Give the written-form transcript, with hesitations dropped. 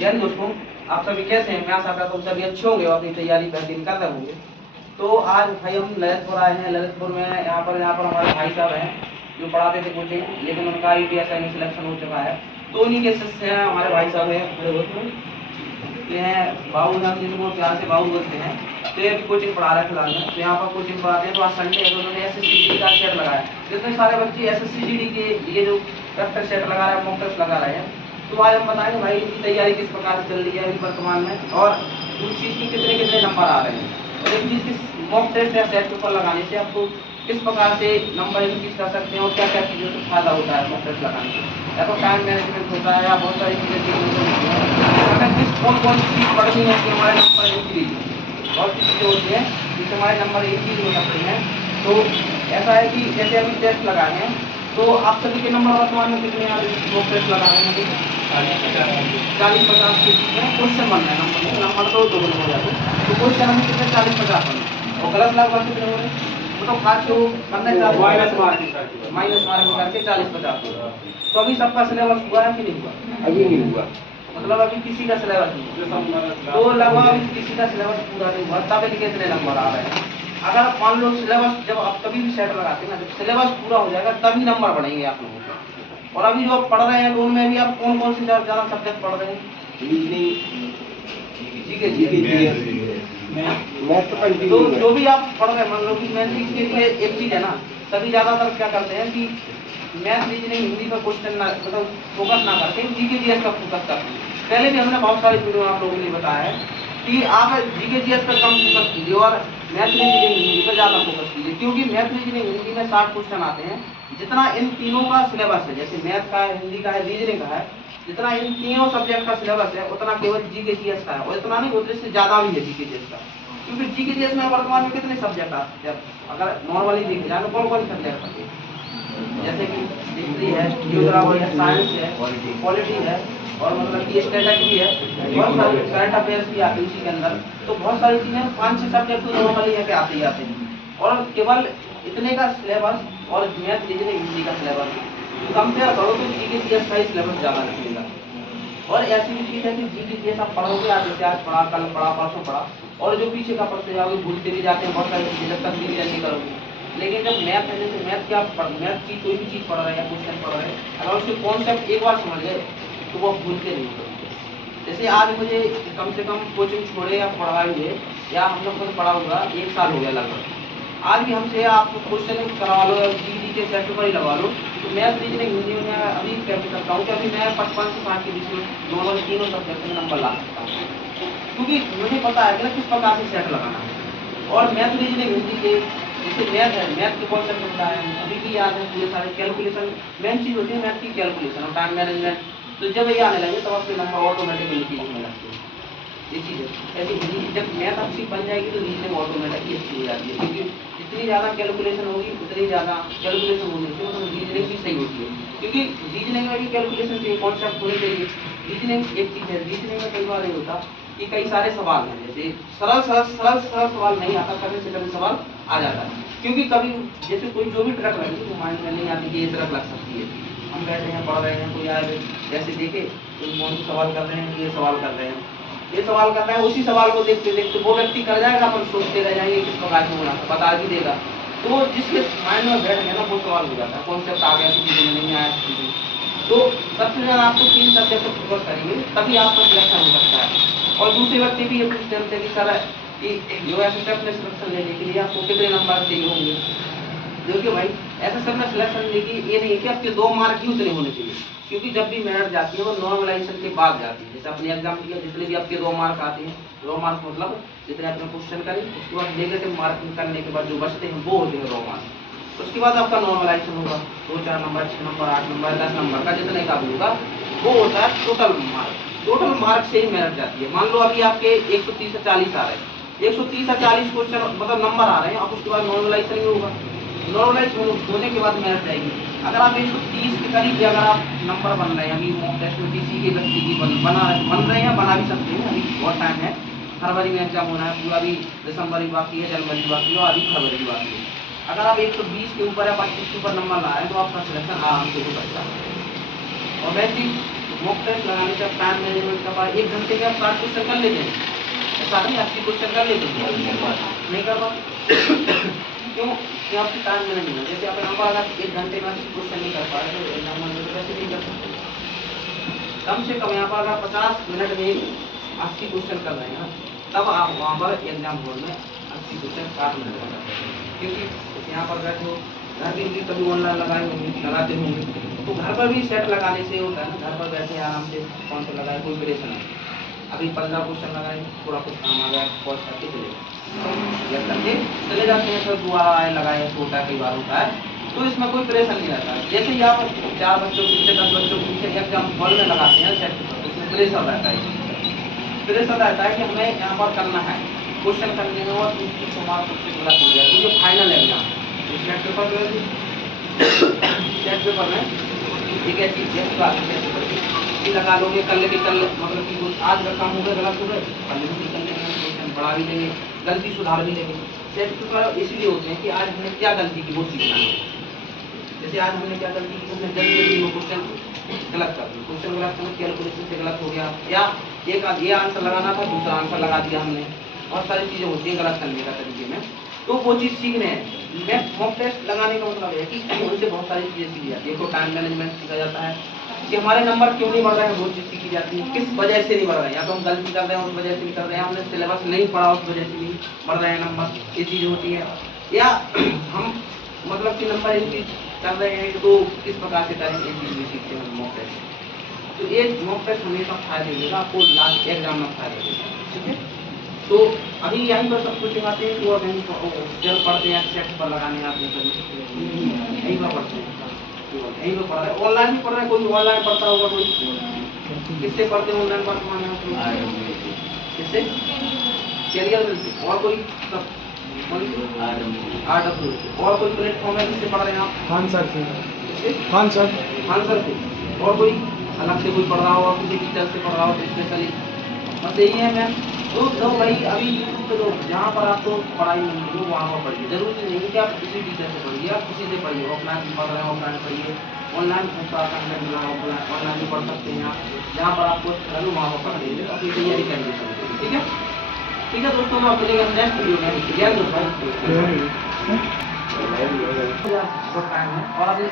जैन दोस्तों, आप सभी कैसे हैं? मैं आशा करता हूँ सभी अच्छे होंगे और अपनी तैयारी बेहतरीन कर रहे होंगे। तो आज भाई हम ललितपुर आए हैं। ललितपुर में यहाँ पर हमारे भाई साहब हैं जो पढ़ाते थे कोचिंग, लेकिन उनका IPSI में सिलेक्शन हो चुका है। तो उन्हीं के से हमारे भाई साहब हैं, ये हैं बाबू नाम, जिनको प्यार से बाबू बोलते हैं। तो ये अभी कोचिंग पढ़ा रहे हैं फिलहाल में। तो यहाँ पर कोचिंग पढ़ाते हैं। तो आज संडे है तो उन्होंने SSC का सेट लगाया। जितने सारे बच्चे SSC GD के ये जो पेपर सेट लगा रहे हैं, मॉक टेस्ट लगा रहे हैं, तो आज हम बताएंगे भाई इनकी तैयारी किस प्रकार से चल रही है अभी वर्तमान में, और उस चीज़ के कितने कितने नंबर आ रहे हैं, और एक चीज़ की मॉक टेस्ट या सेट पेपर लगाने से आपको किस प्रकार से नंबर इंक्रीज कर सकते हैं और क्या क्या चीज़ों से फायदा होता है मॉक टेस्ट लगाने से। या तो टाइम मैनेजमेंट होता है या बहुत सारी चीज़ें सीखने को मिलती हैं। हमें किस कौन कौन सी चीज़ पढ़नी है कि हमारे नंबर इंक्रीज हो, बहुत सी चीज़ें होती हैं जिससे हमारे नंबर इंक्रीज हो सकते हैं। तो ऐसा है कि जैसे अभी टेस्ट लगाए हैं, तो आप सभी के नंबर वर्तमान में कितने मॉक टेस्ट लगा रहे हैं? 40-50 के बीच में क्वेश्चन बन रहे हैं। नंबर तो दो हो जाते हैं, तो क्वेश्चन हमें कितने 40-50 बने, और गलत लगभग कितने हो रहे हैं? मतलब खास जो बनना है माइनस मार्किंग करके 40-50 हो। तो अभी सबका सिलेबस हुआ है कि नहीं हुआ? अभी नहीं हुआ, मतलब अभी किसी का सिलेबस नहीं हुआ। तो लगभग किसी का सिलेबस पूरा नहीं हुआ, तब इनके इतने नंबर आ रहे हैं। अगर मान लो सिलेबस जब आप कभी भी सेट लगाते हैं ना, जब सिलेबस पूरा हो जाएगा तभी नंबर बढ़ेंगे आप लोगों के। और अभी जो आप पढ़ रहे हैं तो उनमें भी आप कौन कौन से ज़्यादा सब्जेक्ट पढ़ रहे हैं? तो जो भी आप पढ़ रहे हैं, मान लो कि मैथ के लिए एक चीज़ है ना, सभी ज़्यादातर क्या करते हैं कि मैथ रीजनिंग हिंदी पर क्वेश्चन ना, मतलब फोकस ना करके GK GS का फोकस करते हैं। पहले भी हमने बहुत सारी वीडियो आप लोगों के लिए बताया है कि आप GK GS पर कम फोकस कीजिए और मैथ रीजनिंग हिंदी पर ज़्यादा फोकस कीजिए, क्योंकि मैथ रीजनिंग हिंदी में 60 क्वेश्चन आते हैं। जितना इन तीनों का सिलेबस है, जैसे मैथ का है, हिंदी का है, रीजनिंग का है, जितना इन तीनों सब्जेक्ट का सिलेबस है उतना केवल GK GS का है, और इतना नहीं होता, इससे ज़्यादा भी है GK GS का। क्योंकि GK GS में वर्तमान में कितने सब्जेक्ट आते हैं? अगर नॉर्मली देखे जाए तो कौन कौन सब्जेक्ट आते हैं? जैसे कि हिस्ट्री है, जियोग्राफी है, साइंस है, पॉलिटी है, और मतलब कि स्ट्रेटजी है, बहुत सारे करंट अफेयर्स भी आते हैं उसी के अंदर। तो बहुत सारी चीज़ें 5-6 सब्जेक्ट तो नॉर्मली है कि आते ही आते हैं, और केवल इतने का सिलेबस और मैथ रीजनिंग हिंदी का सिलेबस कंपेयर करो तो GK GS का ही सिलेबस ज़्यादा निकलेगा। और ऐसी भी चीज़ है कि GK GS आप पढ़ोगे, आज जैसे आज पढ़ा, कल पढ़ा, परसों पढ़ा, और जो पीछे का पढ़ते जाओगे भूलते भी जाते हैं बहुत सारी चीज़ें जब तक रिवीजन नहीं करोगे। लेकिन जब मैथ है, जैसे मैथ की आप मैथ की कोई भी चीज़ पढ़ रहे हैं, क्वेश्चन पढ़ रहे हैं, अगर उसके कॉन्सेप्ट एक बार समझ गए तो वो भूलते नहीं हो। जैसे आज मुझे कम से कम कोचिंग छोड़े या पढ़ाए हुए, या हम लोग को पढ़ा हुआ 1 साल हो गया लगभग। आज भी हमसे आप क्वेश्चन करवा लो या GD के सेट पर ही लगवा लो, तो मैथ रीजनिंग हिंदी में अभी कह सकता हूँ कि अभी मैं 55 से 60 के बीच में नॉर्मल तीनों सब्जेक्ट में नंबर ला सकता हूँ, क्योंकि मुझे पता है कि किस प्रकार से सेट लगाना है। और मैथ रीजनिंग हिंदी के जैसे मैथ है, मैथ के कॉन्सेप्ट होता है, अभी भी याद है, पूरे सारे कैलकुलेशन, मेन चीज़ होती है मैथ की कैलकुलेशन और टाइम मैनेजमेंट। तो जब ये आने लगे तब आपके नंबर ऑटोमेटिकली इंक्रीज होने लगते हैं। ये चीज़ है ऐसी हिंदी, जब मैथ अच्छी बन जाएगी तो रीजनिंग ऑटोमेटिकली अच्छी हो जाती है, क्योंकि जितनी ज़्यादा कैलकुलेशन होगी उतनी ज़्यादा कैलकुलेशन होने से मतलब रीजनिंग भी सही होती है, क्योंकि रीजनिंग में भी कैलकुलेशन चाहिए, कॉन्सेप्ट होने चाहिए। रीजनिंग एक चीज़ है, रीजनिंग में कई बार नहीं होता कि कई सारे सवाल हैं, जैसे सरल सवाल नहीं आता, करने से कभी सवाल आ जाता है, क्योंकि कभी जैसे कोई जो भी ट्रक लगी तो माइंड में नहीं आती कि ये ट्रक लग सकती है। हम बैठे हैं, पढ़ रहे हैं, कोई आए जैसे देखे कोई कौन सा सवाल कर रहे हैं, ये सवाल कर रहे हैं, ये सवाल कर रहे हैं, उसी सवाल को देखते देखते वो व्यक्ति कर जाएगा, अपन सोचते रह जाएंगे किस प्रकार से होना, बता भी देगा। तो जिसके माइंड में बैठ गया ना वो सवाल हो जाता है, कॉन्सेप्ट आ गया, किसी को नहीं आया किसी को। तो सबसे ज़्यादा आपको 3 सब्जेक्ट पर फोकस करेंगे तभी आपका सिलेक्शन हो सकता है। और दूसरे व्यक्ति भी ये पूछते हैं कि सर कि जो SSF में सिलेक्शन लेने के लिए आपको कितने नंबर चाहिए होंगे? देखिए भाई, SSF में सिलेक्शन लेने के ये नहीं है कि आपके 2 मार्क ही उतने होने चाहिए, क्योंकि जब भी मेरिट जाती है वो नॉर्मलाइजेशन के बाद जाती है। जैसे अपने एग्जाम दिया, जितने भी आपके 2 मार्क आते हैं, 2 मार्क मतलब जितने आपने क्वेश्चन करे, उसके बाद नेगेटिव मार्किंग करने के बाद जो बचते हैं वो होते हैं 2 मार्क। उसके बाद आपका नॉर्मलाइजेशन होगा, 2-4 नंबर, 6 नंबर, 8 नंबर, 10 नंबर का जितने का भी होगा वो होता है टोटल मार्क। टोटल मार्क से ही मेरिट जाती है। मान लो अभी आपके 130 से 40 आ रहे हैं, 130 से 40 क्वेश्चन मतलब नंबर आ रहे हैं, अब उसके बाद नॉर्मलाइजेशन ही होगा, नॉर्मलाइज होने के बाद मेरिट जाएगी। अगर आप 130 के करीब भी अगर आप नंबर बन रहे हैं, अभी मॉक टेस्ट में किसी के व्यक्ति की बन रहे हैं, बना भी सकते हैं, अभी बहुत टाइम है, फरवरी में एग्जाम होना है, पूरा अभी दिसंबर भी बाकी है, जनवरी बाकी है और अभी फरवरी भी बाकी है। अगर आप 120 के ऊपर या 25 के ऊपर नंबर लाए तो आपका सिलेक्शन आराम से हो सकता है। और मैं चीज़ मॉक टेस्ट लगाने का टाइम मैनेजमेंट का पास 1 घंटे का 60 क्वेश्चन कर लेते हैं, ऐसा नहीं 80 क्वेश्चन कर लेते हैं, नहीं कर पाते क्यों? कि आपकी टाइम मैनेजमेंट, जैसे आप यहाँ पर अगर 1 घंटे में 80 क्वेश्चन नहीं कर पा रहे तो एग्जाम में तो वैसे नहीं कर सकते। कम से कम यहाँ पर अगर 50 मिनट में 80 क्वेश्चन कर रहे हैं ना, तब आप वहाँ पर एग्जाम हॉल में 80 क्वेश्चन 60 मिनट में करते हैं। क्योंकि यहाँ पर बैठे हो, घर में भी कभी ऑनलाइन लगाए होंगे, लगाते होंगे, तो घर पर भी सेट लगाने से होता है ना, घर पर बैठे आराम से कौन से लगाए, कोई परेशान नहीं। अभी 15 क्वेश्चन लगाए, थोड़ा कुछ काम आ गया, पॉज करके चले या करके चले जाते हैं, फिर दोबारा आए लगाए, छोटा कई बार होता है, तो इसमें कोई परेशान नहीं रहता है। जैसे ही आप 4 बच्चों के पीछे 10 बच्चों के पीछे एग्जाम हॉल में लगाते हैं सेट, उसमें प्रेशर रहता है, प्रेशर रहता है कि हमें यहाँ पर करना है, क्वेश्चन करने में, और उसकी समाज सबसे गलत हो जाए क्योंकि final exam set paper set paper में एक ऐसी चीज लगा लोगे, कल लेके कल मतलब कि आज का काम हो गया, गलत हो गए, कल भी कर लेंगे, क्वेश्चन बढ़ा भी लेंगे, गलती सुधार भी लेंगे। सेट पेपर इसलिए होते हैं कि आज हमने क्या गलती की वो सीखना है। जैसे आज हमने क्या गलती की, हमने जल्दी वो क्वेश्चन गलत कर दिया, क्वेश्चन गलत करना, कैलकुलेशन से गलत हो गया, या एक ये आंसर लगाना था दूसरा आंसर लगा दिया हमने, बहुत सारी चीजें होती हैं गलत करने का तरीके में, तो वो चीज़ सीखने हैं। मैं मॉक टेस्ट लगाने का मतलब है कि उनसे बहुत सारी चीज़ें सीखी जाती है। एक तो टाइम मैनेजमेंट सीखा जाता है कि हमारे नंबर क्यों नहीं बढ़ रहे हैं, वो चीज़ सीखी जाती है, किस वजह से नहीं बढ़ रहे हैं, या तो हम गलती कर रहे हैं उस वजह से नहीं कर रहे हैं, हमने सिलेबस नहीं पढ़ा उस वजह से नहीं बढ़ रहे हैं नंबर, ये चीज़ होती है, या हम मतलब कि नंबर इनकी कर रहे हैं तो किस प्रकार से करें, ये चीज़ भी सीखते हैं मॉक टेस्ट। तो ये मॉक टेस्ट हमेशा फायदे देगा आपको, लास्ट एग्जाम में फायदा देगा, ठीक है। तो अभी यहीं पर सब कुछ दिखाते हैं कि और कहीं जब पढ़ते हैं सेट पर लगाने आते हैं, यहीं पर पढ़ते हैं, यहीं पर पढ़ रहे हैं, ऑनलाइन भी पढ़ रहे हैं, कोई ऑनलाइन पढ़ता होगा, कोई किससे पढ़ते हैं ऑनलाइन वर्तमान में, किससे कैरियर मिलते, और कोई और कोई प्लेटफॉर्म है जिससे पढ़ रहे हैं आप? खान सर से, खान सर से, और कोई अलग से कोई पढ़ रहा हो, किसी टीचर से पढ़ रहा हो स्पेशली, बस यही है मैम। तो भाई अभी यूट्यूब पे तो जहाँ पर आपको पढ़ाई मिलेगी वहाँ पर पढ़िए, जरूरी नहीं है कि आप किसी टीचर से पढ़िए, आप किसी से पढ़िए, ऑफलाइन पढ़ रहे हैं ऑफलाइन पढ़िए, ऑनलाइन ऑनलाइन भी पढ़ सकते हैं आप, जहाँ पर आपको चलो वहाँ पर पढ़ लीजिए, अपनी तैयारी करिए, ठीक है। ठीक है दोस्तों, मैं अपने नेक्स्ट वीडियो में, जय दोस्तों, टाइम है और अभी